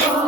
Oh.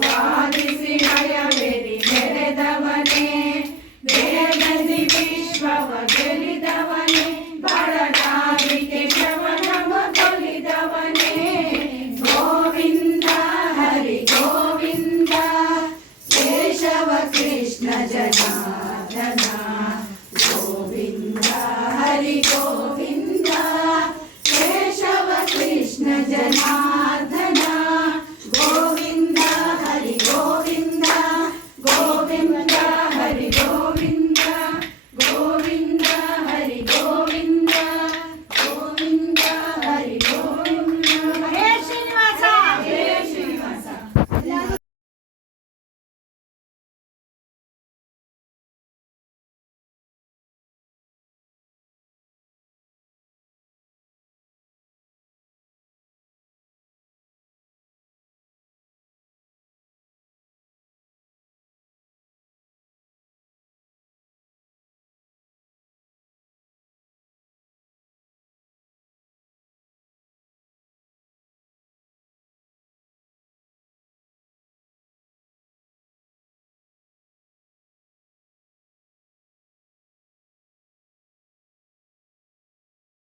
भजना